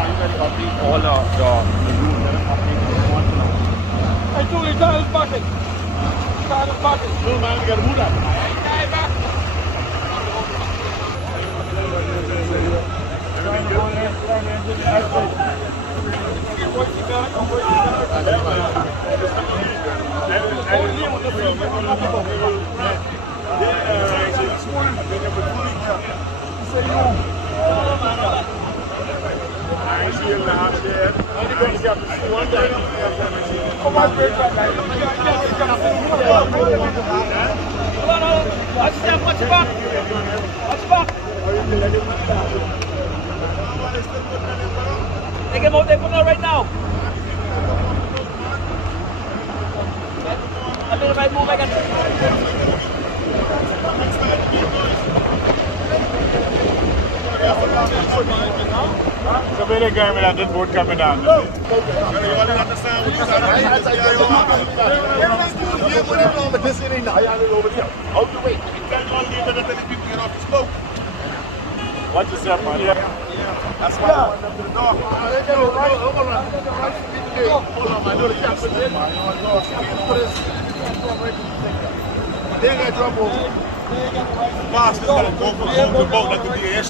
all the route that I'm I told you, Charles Bucket. Charles Bucket. No man, you gotta move that. Watch back. Take him out there for now, right now. I mean, if I move, I can. So where they going with that dead boat coming down? You only understand what you're saying. But this ain't I over here. Out the way. You tell you all later that the people get off the smoke. What is that, man? Yeah. That's why I went up to the door. Hold on, man. I know the captain did. They ain't got trouble. Boss is going to go for the boat. That could be an issue.